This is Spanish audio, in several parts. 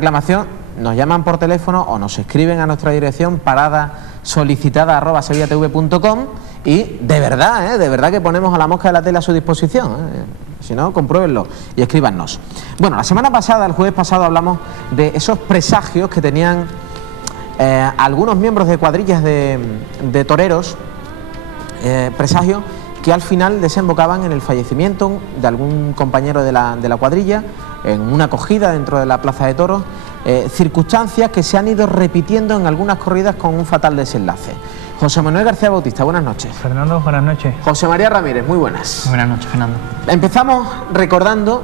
Reclamación, nos llaman por teléfono o nos escriben a nuestra dirección paradasolicitada@sevillatv.com y de verdad que ponemos a la mosca de la tele a su disposición, si no, compruébenlo y escríbanos. Bueno, la semana pasada, el jueves pasado, hablamos de esos presagios que tenían algunos miembros de cuadrillas de toreros, presagios que al final desembocaban en el fallecimiento de algún compañero de la cuadrilla, en una acogida dentro de la plaza de toros, circunstancias que se han ido repitiendo en algunas corridas con un fatal desenlace. José Manuel García Bautista, buenas noches. Fernando, buenas noches. José María Ramírez, muy buenas. Buenas noches, Fernando. Empezamos recordando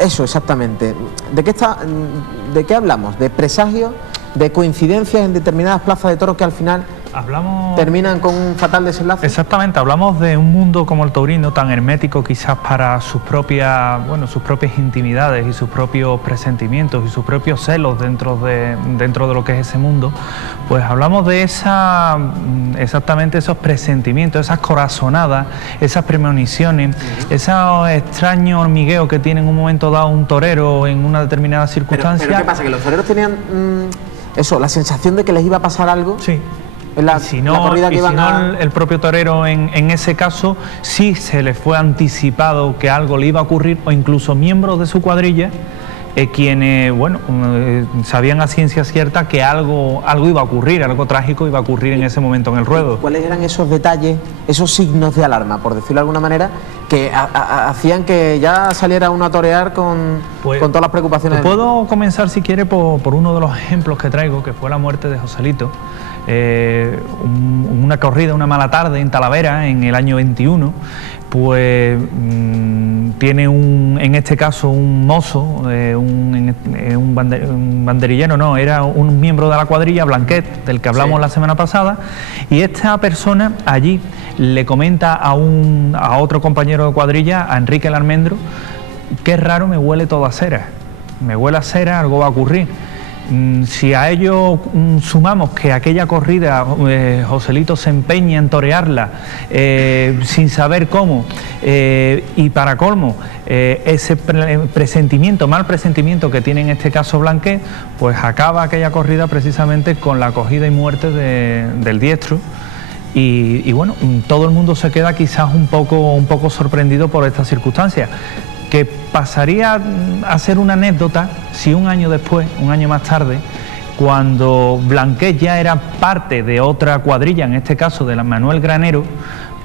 eso exactamente. ¿De qué hablamos? ¿De presagios, de coincidencias en determinadas plazas de toros que al final terminan con un fatal desenlace? Exactamente, hablamos de un mundo como el taurino, tan hermético quizás para sus propias intimidades y sus propios presentimientos y sus propios celos dentro de lo que es ese mundo. Pues hablamos de exactamente esos presentimientos, esas corazonadas, esas premoniciones, ese extraño hormigueo que tiene en un momento dado un torero en una determinada circunstancia. Pero ¿qué pasa? ¿Que los toreros tenían la sensación de que les iba a pasar algo? Sí. El propio torero en ese caso sí se le fue anticipado que algo le iba a ocurrir, o incluso miembros de su cuadrilla quienes sabían a ciencia cierta que algo iba a ocurrir, algo trágico iba a ocurrir en ese momento en el ruedo. ¿Cuáles eran esos detalles, esos signos de alarma, por decirlo de alguna manera, que hacían que ya saliera uno a torear con todas las preocupaciones? Puedo comenzar, si quiere, por uno de los ejemplos que traigo, que fue la muerte de Joselito. Una corrida, una mala tarde en Talavera en el año 21, pues tiene en este caso un mozo, un banderillero, no, era un miembro de la cuadrilla, Blanquet, del que hablamos la semana pasada, y esta persona allí le comenta a otro compañero de cuadrilla, a Enrique el Almendro: qué raro, me huele todo a cera, algo va a ocurrir. Si a ello sumamos que aquella corrida Joselito se empeña en torearla sin saber cómo, y para colmo ese mal presentimiento que tiene en este caso Blanquet, pues acaba aquella corrida precisamente con la acogida y muerte del diestro. Y bueno, todo el mundo se queda quizás un poco sorprendido por esta circunstancia, que pasaría a ser una anécdota si un año después, un año más tarde, cuando Blanquet ya era parte de otra cuadrilla, en este caso de la Manuel Granero,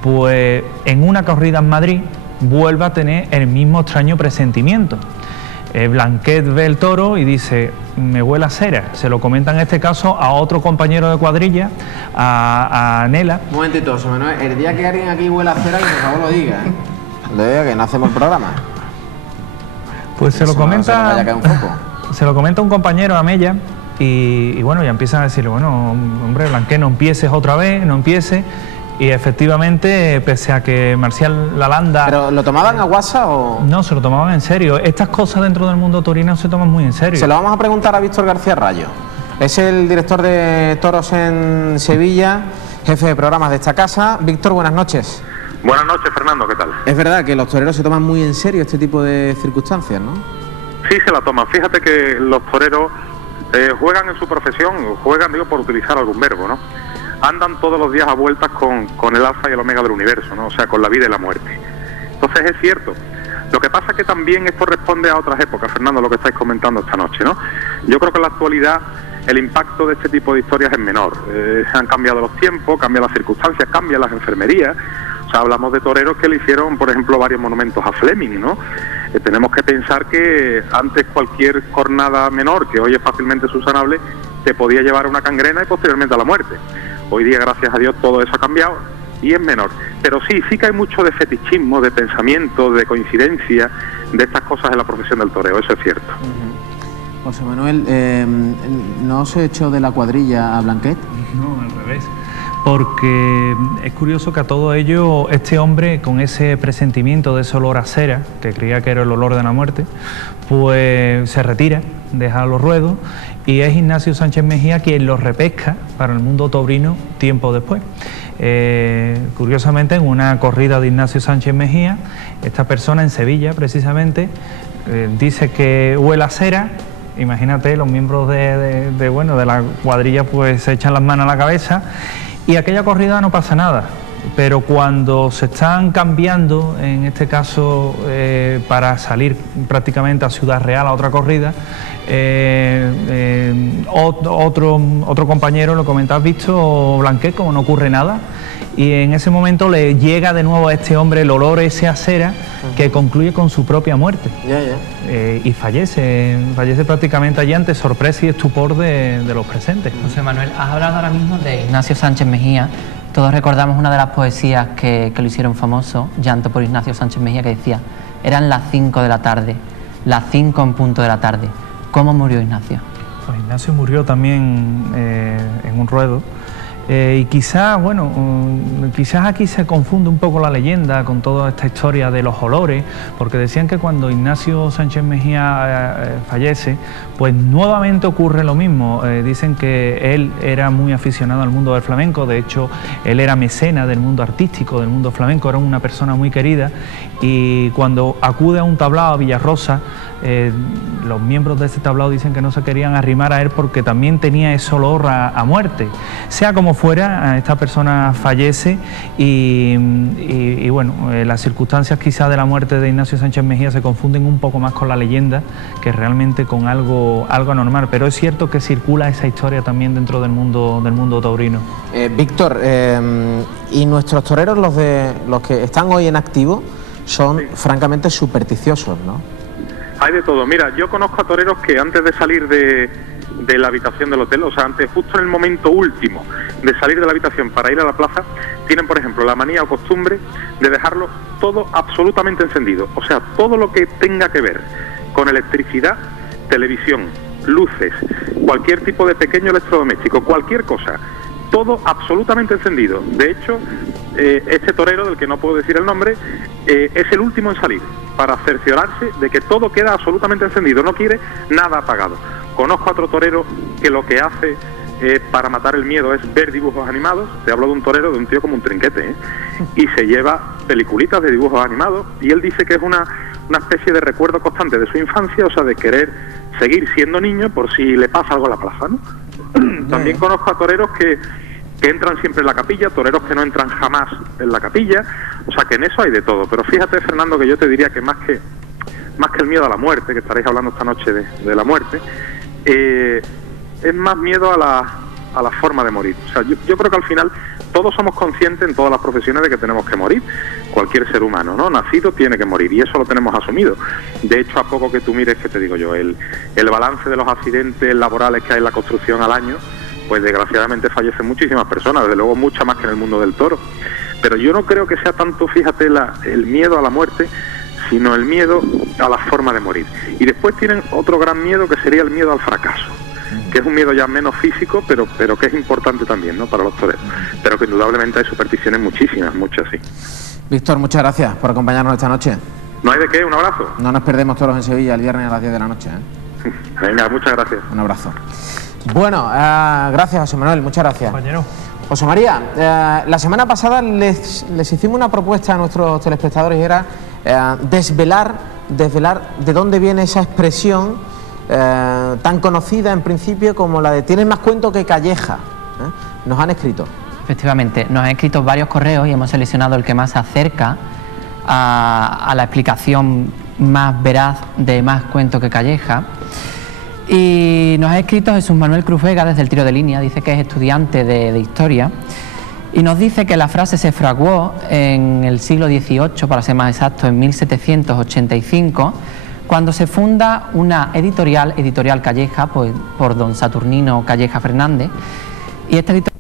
pues en una corrida en Madrid vuelve a tener el mismo extraño presentimiento. Blanquet ve el toro y dice: me huele a cera. Se lo comenta en este caso a otro compañero de cuadrilla, a Nela. Un momentito, José Manuel, el día que alguien aquí huele a cera, que por favor lo diga, le diga que no hacemos el programa. Pues se lo comenta un compañero, a Mella, y bueno, ya empiezan a decirle: bueno, hombre, Blanquet, no empieces otra vez, no empieces. Y efectivamente, pese a que Marcial Lalanda... ¿Pero lo tomaban a guasa o...? No, se lo tomaban en serio. Estas cosas dentro del mundo taurino se toman muy en serio. Se lo vamos a preguntar a Víctor García Rayo. Es el director de toros en Sevilla, jefe de programas de esta casa. Víctor, buenas noches. Buenas noches, Fernando, ¿qué tal? Es verdad que los toreros se toman muy en serio este tipo de circunstancias, ¿no? Sí, se la toman. Fíjate que los toreros juegan en su profesión, por utilizar algún verbo, ¿no? Andan todos los días a vueltas con el alfa y el omega del universo, ¿no? O sea, con la vida y la muerte. Entonces es cierto. Lo que pasa es que también esto responde a otras épocas, Fernando, lo que estáis comentando esta noche, ¿no? Yo creo que en la actualidad el impacto de este tipo de historias es menor. Han cambiado los tiempos, cambian las circunstancias, cambian las enfermerías. O sea, hablamos de toreros que le hicieron, por ejemplo, varios monumentos a Fleming, ¿no? Tenemos que pensar que antes cualquier cornada menor, que hoy es fácilmente subsanable, te podía llevar a una gangrena y posteriormente a la muerte. Hoy día, gracias a Dios, todo eso ha cambiado y es menor. Pero sí que hay mucho de fetichismo, de pensamiento, de coincidencia, de estas cosas en la profesión del toreo, eso es cierto. José Manuel, ¿no se echó de la cuadrilla a Blanquet? No, al revés. Porque es curioso que a todo ello este hombre, con ese presentimiento de ese olor a cera, que creía que era el olor de la muerte, pues se retira, deja los ruedos, y es Ignacio Sánchez Mejía quien lo repesca para el mundo taurino tiempo después. Curiosamente, en una corrida de Ignacio Sánchez Mejía, esta persona en Sevilla precisamente dice que huele a cera, Imagínate, los miembros de la cuadrilla pues se echan las manos a la cabeza y aquella corrida no pasa nada. Pero cuando se están cambiando, en este caso para salir prácticamente a Ciudad Real a otra corrida, otro compañero lo comentaba, ¿has visto, Blanquet, como no ocurre nada? Y en ese momento le llega de nuevo a este hombre el olor ese a cera que concluye con su propia muerte. Y fallece prácticamente allí ante sorpresa y estupor de los presentes. José Manuel, has hablado ahora mismo de Ignacio Sánchez Mejía. Todos recordamos una de las poesías que lo hicieron famoso, Llanto por Ignacio Sánchez Mejía, que decía: eran las 5 de la tarde, las 5 en punto de la tarde. ¿Cómo murió Ignacio? Pues Ignacio murió también en un ruedo. Y quizás aquí se confunde un poco la leyenda con toda esta historia de los olores, porque decían que cuando Ignacio Sánchez Mejía fallece, pues nuevamente ocurre lo mismo. Dicen que él era muy aficionado al mundo del flamenco, de hecho él era mecena del mundo artístico, del mundo flamenco, era una persona muy querida, y cuando acude a un tablao a Villarrosa, los miembros de ese tablao dicen que no se querían arrimar a él porque también tenía ese olor a muerte. Sea como fuera, esta persona fallece y las circunstancias quizás de la muerte de Ignacio Sánchez Mejía se confunden un poco más con la leyenda que realmente con algo anormal, pero es cierto que circula esa historia también dentro del mundo taurino. Víctor, y nuestros toreros, los que están hoy en activo, son francamente supersticiosos, ¿no? Hay de todo. Mira, yo conozco a toreros que antes de salir de la habitación del hotel, o sea, antes, justo en el momento último de salir de la habitación para ir a la plaza, tienen, por ejemplo, la manía o costumbre de dejarlo todo absolutamente encendido. O sea, todo lo que tenga que ver con electricidad, televisión, luces, cualquier tipo de pequeño electrodoméstico, cualquier cosa, todo absolutamente encendido. De hecho, este torero, del que no puedo decir el nombre, es el último en salir, para cerciorarse de que todo queda absolutamente encendido, no quiere nada apagado. Conozco a otro torero que lo que hace para matar el miedo es ver dibujos animados. Te hablo de un torero, de un tío como un trinquete, y se lleva peliculitas de dibujos animados, y él dice que es una especie de recuerdo constante de su infancia, o sea, de querer seguir siendo niño por si le pasa algo en la plaza, ¿no? También conozco a toreros que entran siempre en la capilla, toreros que no entran jamás en la capilla, o sea que en eso hay de todo. Pero fíjate, Fernando, que yo te diría que más que el miedo a la muerte, que estaréis hablando esta noche de la muerte, es más miedo a la forma de morir. O sea, yo creo que al final todos somos conscientes en todas las profesiones de que tenemos que morir. Cualquier ser humano, ¿no? Nacido tiene que morir, y eso lo tenemos asumido. De hecho, a poco que tú mires, que te digo yo, el balance de los accidentes laborales que hay en la construcción al año, pues desgraciadamente fallecen muchísimas personas, desde luego muchas más que en el mundo del toro. Pero yo no creo que sea tanto, fíjate, el miedo a la muerte, sino el miedo a la forma de morir. Y después tienen otro gran miedo, que sería el miedo al fracaso, que es un miedo ya menos físico, pero que es importante también, ¿no?, para los toreros. Pero que indudablemente hay supersticiones muchísimas, muchas, sí. Víctor, muchas gracias por acompañarnos esta noche. No hay de qué, un abrazo. No nos perdemos toros en Sevilla el viernes a las 10 de la noche, Venga, muchas gracias. Un abrazo. Bueno, gracias, José Manuel, muchas gracias. Compañero. José María, la semana pasada les hicimos una propuesta a nuestros telespectadores, y era desvelar de dónde viene esa expresión tan conocida en principio como la de "tienes más cuento que Calleja". Nos han escrito. Efectivamente, nos han escrito varios correos y hemos seleccionado el que más se acerca a la explicación más veraz de "más cuento que Calleja". Y nos ha escrito Jesús Manuel Cruz Vega desde el Tiro de Línea, dice que es estudiante de Historia, y nos dice que la frase se fraguó en el siglo XVIII, para ser más exacto, en 1785, cuando se funda una editorial Calleja, pues, por don Saturnino Calleja Fernández, y esta editorial...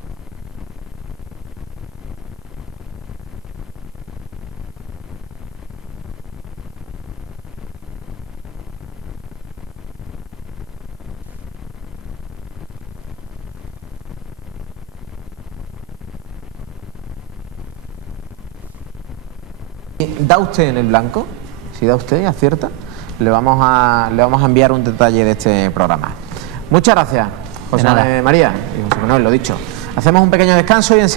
¿Da usted en el blanco? Si da usted y acierta, le vamos a enviar un detalle de este programa. Muchas gracias, José María y José Manuel, lo dicho. Hacemos un pequeño descanso y enseguida...